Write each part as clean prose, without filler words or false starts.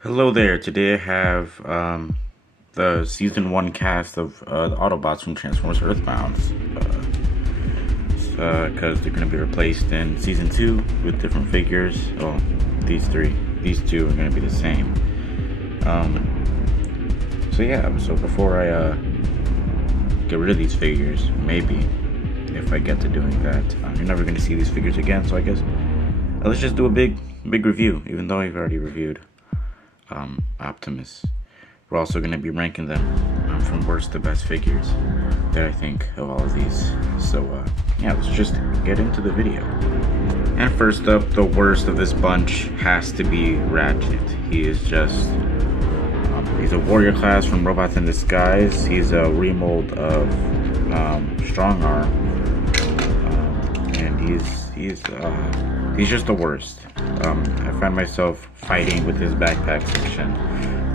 Hello there. Today I have the season one cast of the Autobots from Transformers Earthbound, because they're going to be replaced in season two with different figures. Oh, these two are going to be the same. Um, so yeah. So before I get rid of these figures, maybe if I get to doing that, you're never going to see these figures again. So I guess let's just do a big review, even though I've already reviewed Optimus. We're also going to be ranking them from worst to best figures that I think of all of these. So yeah, let's just get into the video. And first up, the worst of this bunch has to be Ratchet. He is just he's a warrior class from Robots in Disguise. He's a remold of Strong Arm, and he's just the worst. I find myself fighting with his backpack section.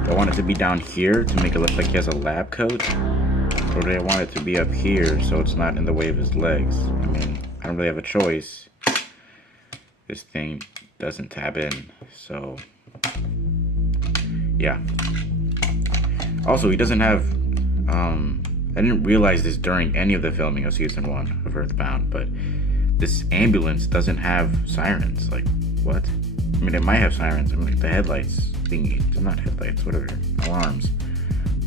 Do I want it to be down here to make it look like he has a lab coat? Or do I want it to be up here so it's not in the way of his legs? I mean, I don't really have a choice. This thing doesn't tab in, so yeah. Also, he doesn't have, I didn't realize this during any of the filming of season one of Earthbound, but this ambulance doesn't have sirens. Like, what? I mean, it might have sirens. I mean, the headlights thingy. It's not headlights, whatever. Alarms.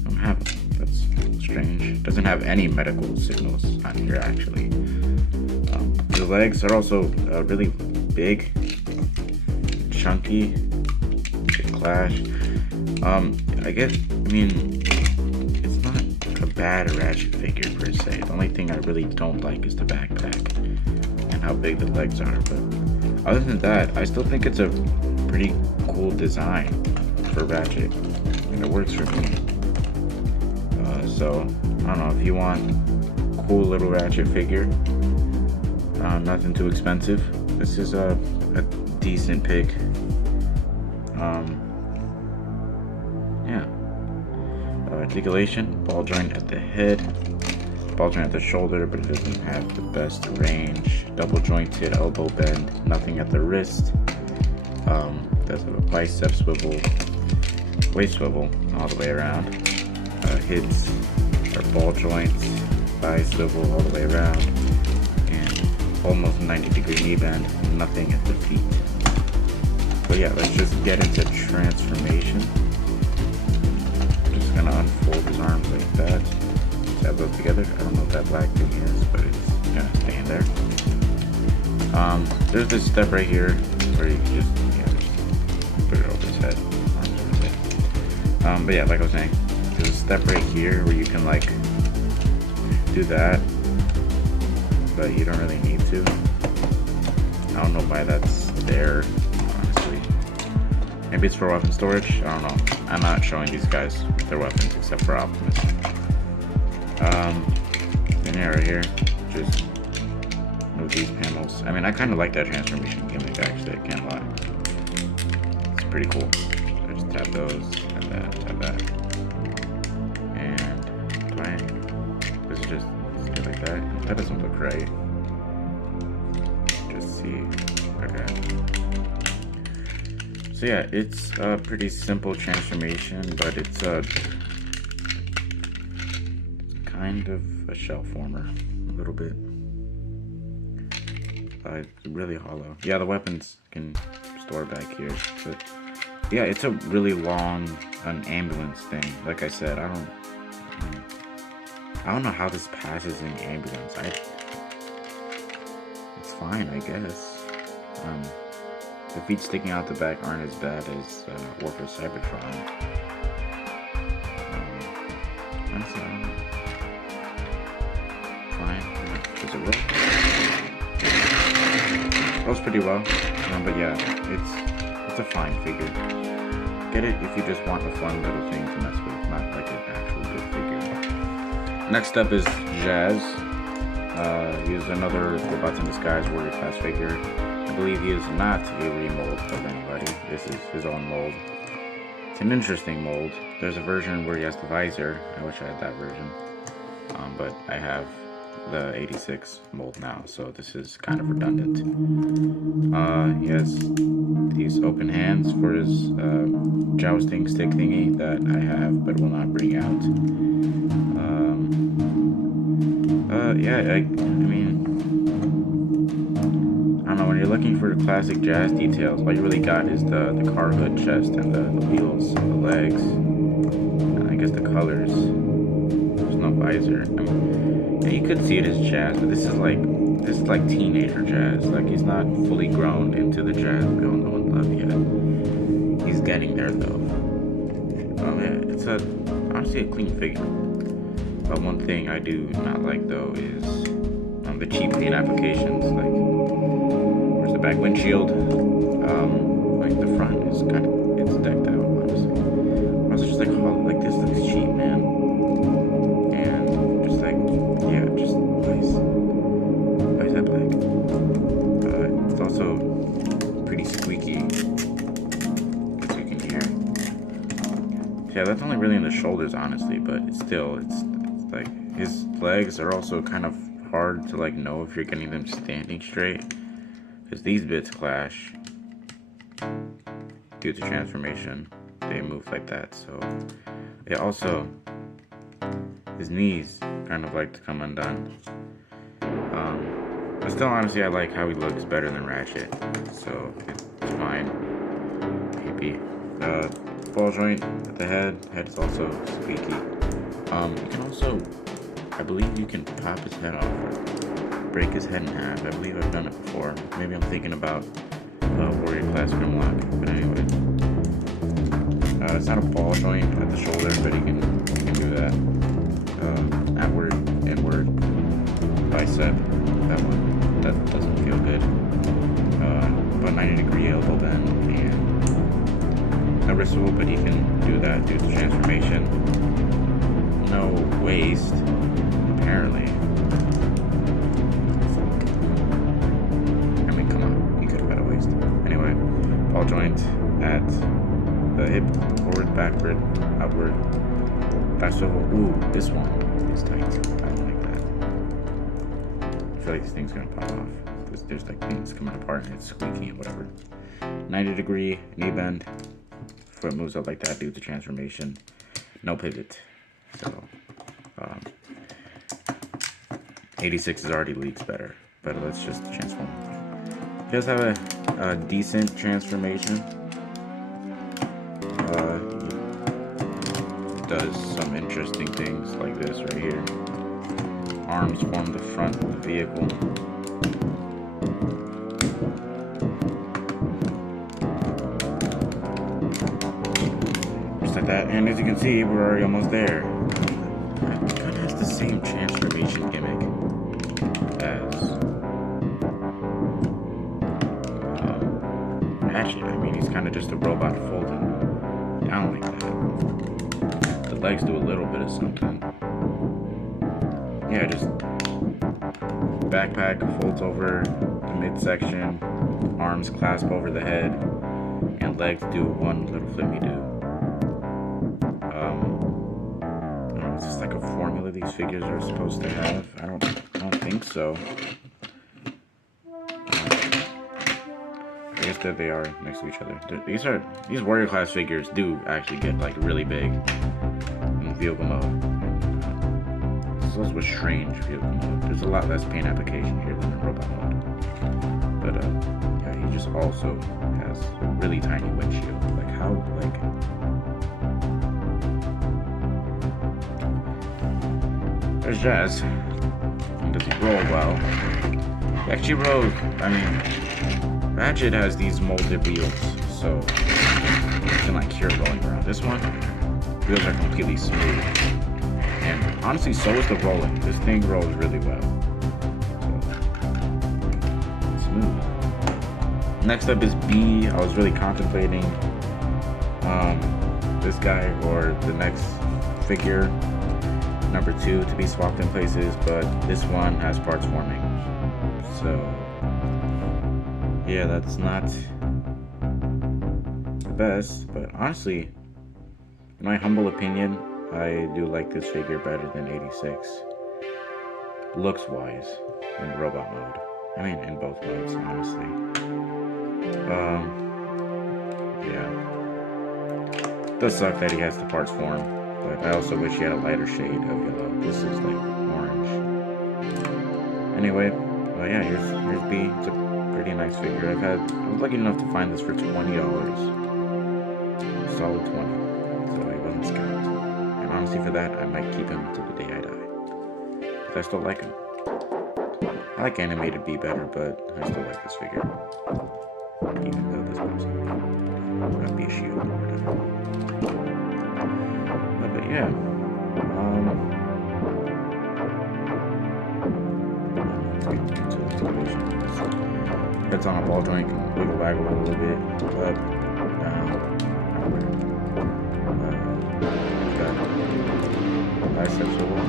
Don't have them. That's strange. It doesn't have any medical signals on here, actually. The legs are also really big, chunky. They clash. I guess, I mean, it's not a bad Ratchet figure per se. The only thing I really don't like is the backpack and how big the legs are. But other than that, I still think it's a pretty cool design for Ratchet, and it works for me. So I don't know, if you want a cool little Ratchet figure, nothing too expensive, this is a decent pick. Yeah. Articulation, ball joint at the head, ball joint at the shoulder, but it doesn't have the best range. Double jointed elbow bend, nothing at the wrist. Does have a bicep swivel, waist swivel all the way around. Hips are ball joints, thigh swivel all the way around, and almost 90-degree knee bend, nothing at the feet. But yeah, let's just get into transformation. Just gonna unfold his arms like that. Tab those together. I don't know what that black thing is, but it's gonna stay in there. There's this step right here where you can just put it over his head. But yeah, like I was saying, there's a step right here where you can like do that, but you don't really need to. I don't know why that's there, honestly. Maybe it's for weapon storage. I don't know. I'm not showing these guys their weapons except for Optimus. And yeah, right here, just move these panels. I mean, I kind of like that transformation gimmick, actually. I can't lie. It's pretty cool. I just tap those and then tap that. And does it just stay like that? That doesn't look right. Just see. Okay. So yeah, it's a pretty simple transformation, but it's kind of a shell former, a little bit. It's really hollow. Yeah, the weapons can store back here, but yeah, it's a really long ambulance thing. Like I said, I don't know how this passes in ambulance. It's fine, I guess. The feet sticking out the back aren't as bad as Warfare Cybertron. Honestly, I don't know. Fine. Does it work? Rolls pretty well. But yeah, it's a fine figure. Get it if you just want a fun little thing to mess with, not like an actual good figure. Next up is Jazz. He is another Robots in Disguise warrior class figure. I believe he is not a remold of anybody. This is his own mold. It's an interesting mold. There's a version where he has the visor. I wish I had that version. But I have the 86 mold now, so this is kind of redundant. He has these open hands for his jousting stick thingy that I have but will not bring out. Yeah, I mean, I don't know, when you're looking for classic jazz details, all you really got is the car hood chest and the wheels, the legs, and I guess the colors. There's no visor. I mean, yeah, you could see it as jazz, but this is like teenager jazz. Like, he's not fully grown into the jazz we all know and love yet. He's getting there though. Yeah, it's honestly a clean figure. But one thing I do not like though is the cheap paint applications. Like, where's the back windshield? Like the front is it's decked out, honestly. I was just like, oh, like this looks cheap, man. And just like, yeah, just nice. Why is that black? It's also pretty squeaky, as you can hear. Yeah, that's only really in the shoulders, honestly, but it's like, his legs are also kind of hard to like know if you're getting them standing straight, because these bits clash due to transformation. They move like that. So it also, his knees kind of like to come undone. But still, honestly, I like how he looks better than Ratchet, so it's fine. Maybe ball joint at the head is also squeaky. You can also, I believe you can pop his head off or break his head in half. I believe I've done it before. Maybe I'm thinking about Warrior Class Grimlock, but anyway. It's not a ball joint at the shoulder, but you can do that. Outward, inward, bicep, that one, that doesn't feel good. About 90-degree elbow bend, and no wrist swivel, but you can do that due to transformation. No waist, apparently. I mean, come on, he could have had a waist. Anyway, ball joint at the hip, forward, backward, outward, back swivel. Ooh, this one is tight. I don't like that. I feel like this thing's gonna pop off. There's like things coming apart and it's squeaky and whatever. 90-degree knee bend. Foot moves up like that due to transformation. No pivot. So, 86 is already leaks better, but let's just transform. He does have a decent transformation. Does some interesting things like this right here. Arms form the front of the vehicle. Just like that, and as you can see, we're already almost there. It kind of has the same transformation gimmick as Ratchet. I mean, he's kind of just a robot folding down like that. The legs do a little bit of something. Yeah, just backpack folds over the midsection, arms clasp over the head, and legs do one little flippy do. I don't know, is this like a formula these figures are supposed to have? I don't think so. I guess that they are next to each other. These warrior class figures do actually get like really big in the vehicle mode. This is also a strange vehicle mode. There's a lot less paint application here than in robot mode. But yeah, he just also has a really tiny windshield. Like how, like, there's Jazz. And does he roll well? He actually rolls. I mean, Ratchet has these molded wheels, so you can like hear it rolling around. This one, wheels are completely smooth. And honestly, so is the rolling. This thing rolls really well. So, smooth. Next up is B. I was really contemplating this guy or the next figure, number 2, to be swapped in places, but this one has parts forming. So yeah, that's not the best, but honestly, in my humble opinion, I do like this figure better than 86. looks wise in robot mode. I mean, in both modes, honestly. Yeah. It does suck that he has the parts for him, but I also wish he had a lighter shade of yellow. This is like orange. Anyway, yeah, here's B. It's a pretty nice figure. I was lucky enough to find this for $20. Solid 20. So he wasn't scalped. And honestly, for that, I might keep him till the day I die. Because I still like him. I like animated B better, but I still like this figure. Even though this person might be a shield or whatever. But yeah. It's on a ball joint, can wiggle waggle a little bit, up, down, bicep swivel,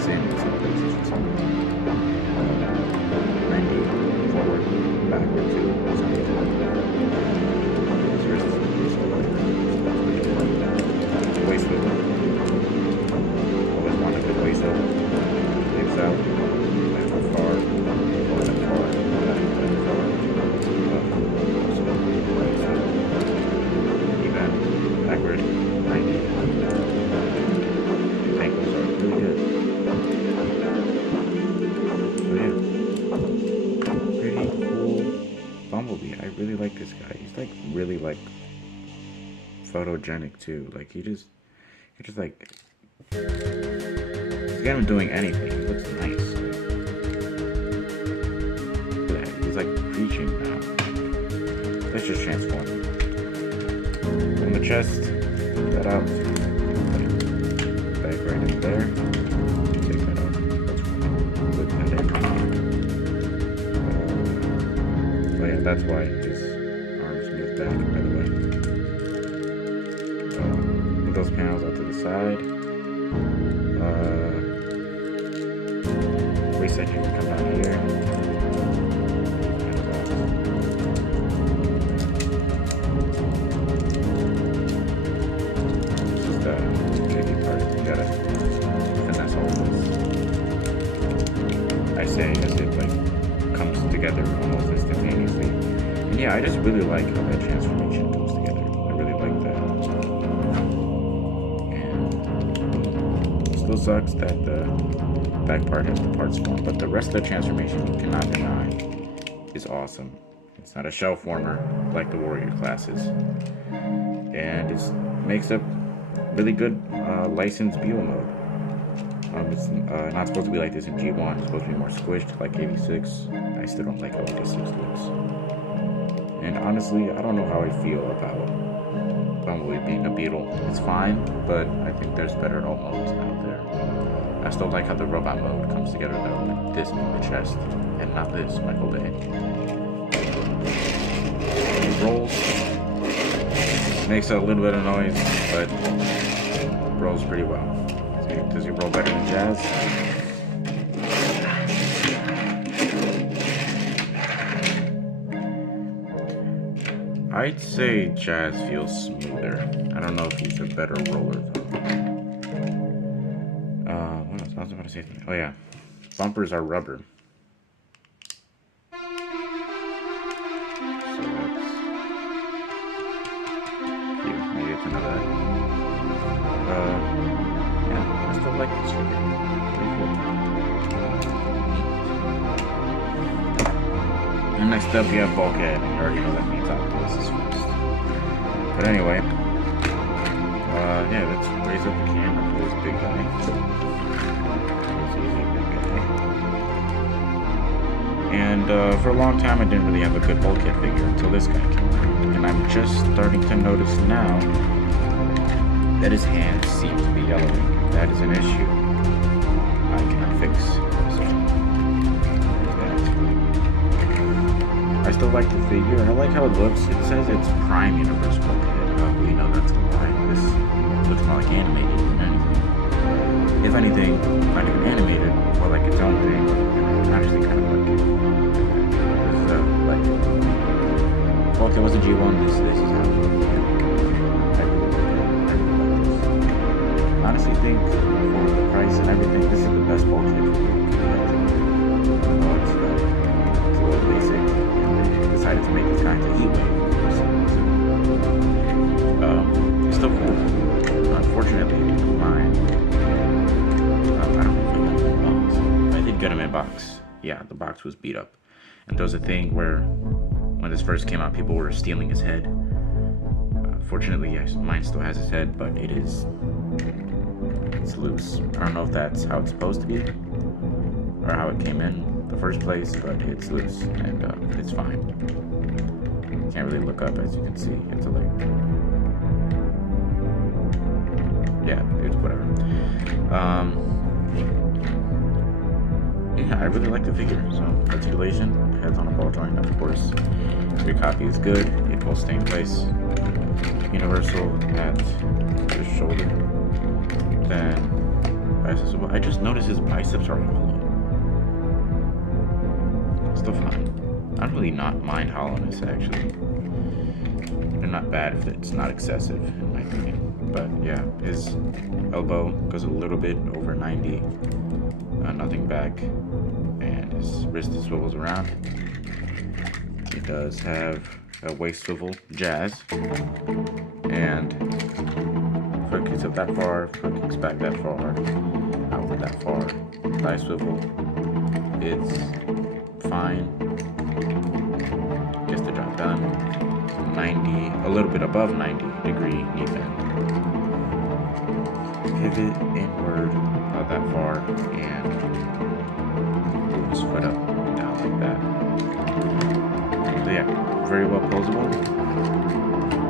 same in some places for some reason. 90, forward, backward too, for some reason. Waist swivel. Always want a good waist swivel. Hips out, left far. Backward, 90. Ankles are really good. So yeah, pretty cool Bumblebee. I really like this guy. He's like really like photogenic too. Like he just like forget him doing anything. He looks nice. Yeah, he's like preaching now. Let's just transform him. From the chest, that out. Back right in there. Take that out. Put that in. Oh yeah, that's why his arms move back, by the way. Move those panels out to the side. Waist section can come down here. As it like comes together almost instantaneously. And yeah, I just really like how that transformation comes together. I really like that. And it still sucks that the back part has the parts form, but the rest of the transformation you cannot deny is awesome. It's not a shell former like the warrior classes. And it makes a really good licensed Beetle mode. It's not supposed to be like this in G1. It's supposed to be more squished like 86. I still don't like how 86 looks. And honestly, I don't know how I feel about Bumblebee being a Beetle. It's fine, but I think there's better alt modes out there. I still like how the robot mode comes together though, with this being the chest, and not this, Michael Bay. He rolls. Makes a little bit of noise, but rolls pretty well. Does he roll better than Jazz? I'd say Jazz feels smoother. I don't know if he's a better roller though. What else? I was about to say something. Oh yeah. Bumpers are rubber. So that's cute. Maybe it's another. Yeah, I still like this figure. Pretty cool. And next up we have Bulkhead. You already know that means Optimus is first. But anyway, yeah, let's raise up the camera for this big guy. And for a long time I didn't really have a good Bulkhead figure until this guy came out. And I'm just starting to notice now that his hands seem to be yellowing. That is an issue I cannot fix. So, that. I still like the figure. I like how it looks. It says it's Prime Universe Bulkhead. We know that's a lie. This looks more like animated than anything. If anything, not even animated, or like its own thing. I actually kind of like it. This is like Bulkhead was a G1. This is how it looks. I honestly think for the price and everything, this is the best bulkhead for you to get. It's a little basic. They decided to make this guy into heat wave. It's still cool. Unfortunately, mine. I don't know if I got him in box. I did get him in box. Yeah, the box was beat up. And there was a thing where, when this first came out, people were stealing his head. Fortunately, yes, mine still has his head, but it's loose. I don't know if that's how it's supposed to be, or how it came in the first place, but it's loose, and it's fine. Can't really look up, as you can see. You have to yeah, it's whatever. Yeah, I really like the figure. So articulation, heads on a ball joint, of course. Your copy is good. It will stay in place. Universal at his shoulder. Then biceps. I just noticed his biceps are hollow. Still fine. I don't really not mind hollowness actually. They're not bad if it's not excessive in my opinion. But yeah, his elbow goes a little bit over 90. Nothing back, and his wrist swivels around. He does have a waist swivel jazz, and foot kicks up that far, foot kicks back that far, outward that far. Thigh swivel, it's fine, gets the job done. 90, a little bit above 90 degree knee bend. Pivot inward about that far, and move his foot up and down like that. So yeah, very well posable.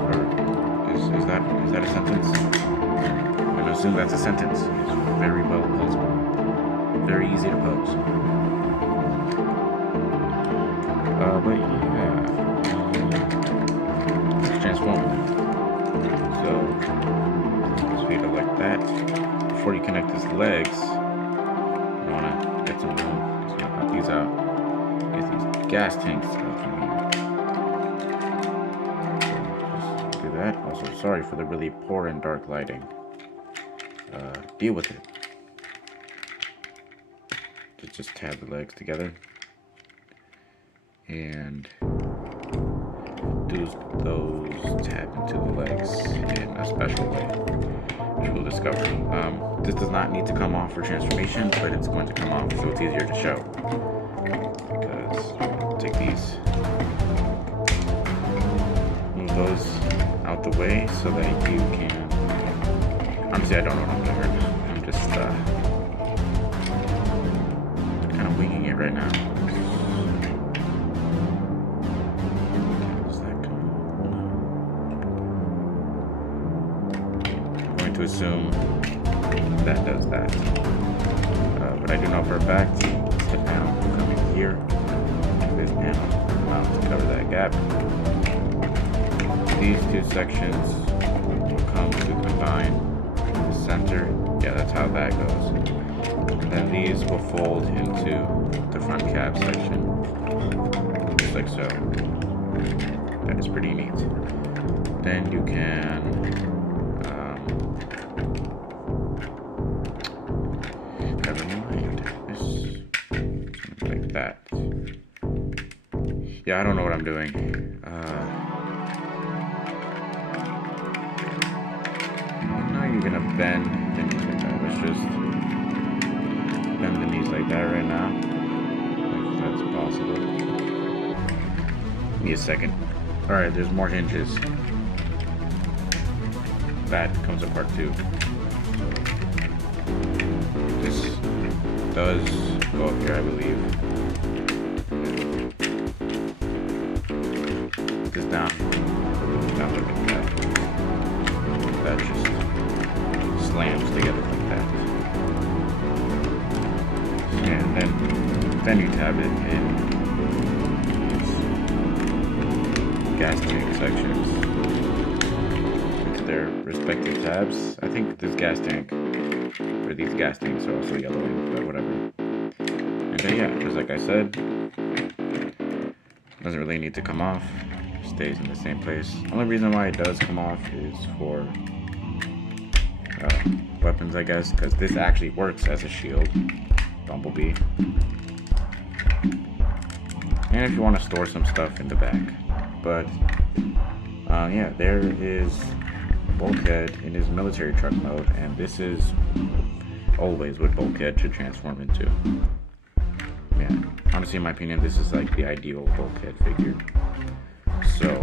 Or is that a sentence? I'm gonna assume that's a sentence. It's very well posable. Very easy to pose. But yeah, transform. So his feet are like that. Before you connect his legs, you wanna get some room. So you pop these out. Get these gas tanks out from here. Just do that. Also, sorry for the really poor and dark lighting. Deal with it. Just tab the legs together and do those tab into the legs in a special way, which we'll discover. This does not need to come off for transformation, but it's going to come off so it's easier to show. Because take these, move those out the way so that you can. Honestly, I don't know what I'm doing right now. I'm just kind of winging it right now. To assume that does that. But I do know for a fact the panel will come in here. This panel to cover that gap. These two sections will come to combine the center. Yeah, that's how that goes. And then these will fold into the front cap section, just like so. That is pretty neat. Then you can that. Yeah, I don't know what I'm doing. Now you're gonna bend the knees like that. Let's just bend the knees like that right now. If that's possible. Give me a second. Alright, there's more hinges. That comes apart too. This does go up here, I believe. This down. Not like that. That just slams together like that. And then you tab it in gas tank sections. It's their respective tabs. I think this gas tank, or these gas tanks are also yellowing, but whatever. And then yeah, just like I said, doesn't really need to come off. Stays in the same place. Only reason why it does come off is for weapons, I guess, because this actually works as a shield. Bumblebee. And if you want to store some stuff in the back. But, yeah, there is Bulkhead in his military truck mode, and this is always what Bulkhead should transform into. Yeah, honestly, in my opinion, this is like the ideal Bulkhead figure. So,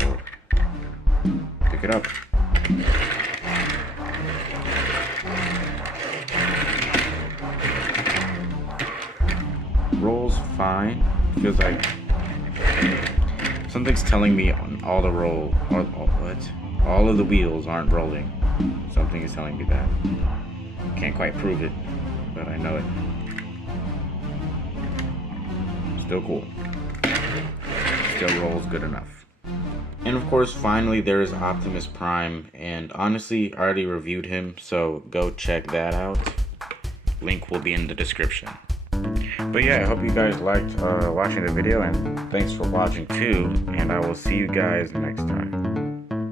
pick it up. Rolls fine. Feels like something's telling me on all of the wheels aren't rolling. Something is telling me that. Can't quite prove it, but I know it. Still cool. Still rolls good enough. And of course, finally, there is Optimus Prime, and honestly, I already reviewed him, so go check that out. Link will be in the description. But yeah, I hope you guys liked watching the video, and thanks for watching too, and I will see you guys next time.